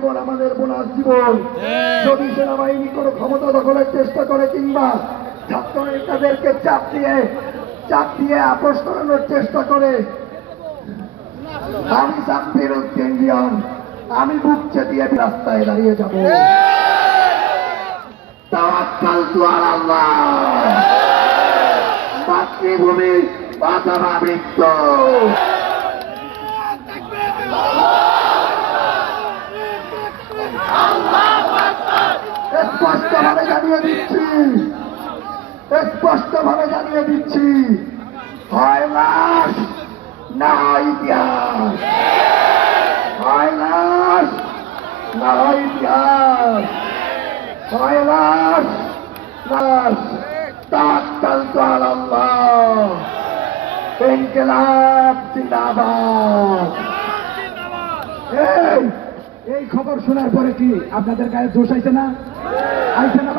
জীবন আমাদের বোনাস জীবন। যদি সেনাবাহিনী কোনো ক্ষমতা দখলের চেষ্টা করে কিংবা ছাত্র নেতাদেরকে চাপ দিয়ে আপোষ করানোর চেষ্টা করে, আমি সাব্বির উদ্দিন রিয়ন, আমি বুক চেতিয়ে রাস্তায় দাঁড়িয়ে যাব। তাওয়াক্কালতু আলাল্লাহ। মাতৃভূমি অথবা মৃত্যু। স্পষ্টভাবে জানিয়ে দিচ্ছি, হয় লাশ না হয় ইতিহাস, হয় লাশ না হয় ইতিহাস, হয় লাশ লাশ। তাওয়াক্কালতু আলাল্লাহ। ইনকিলাব জিন্দাবাদ। এই খবর শোনার পরে কি আপনাদের গায়ে জোশ আইছে না? আইছে না?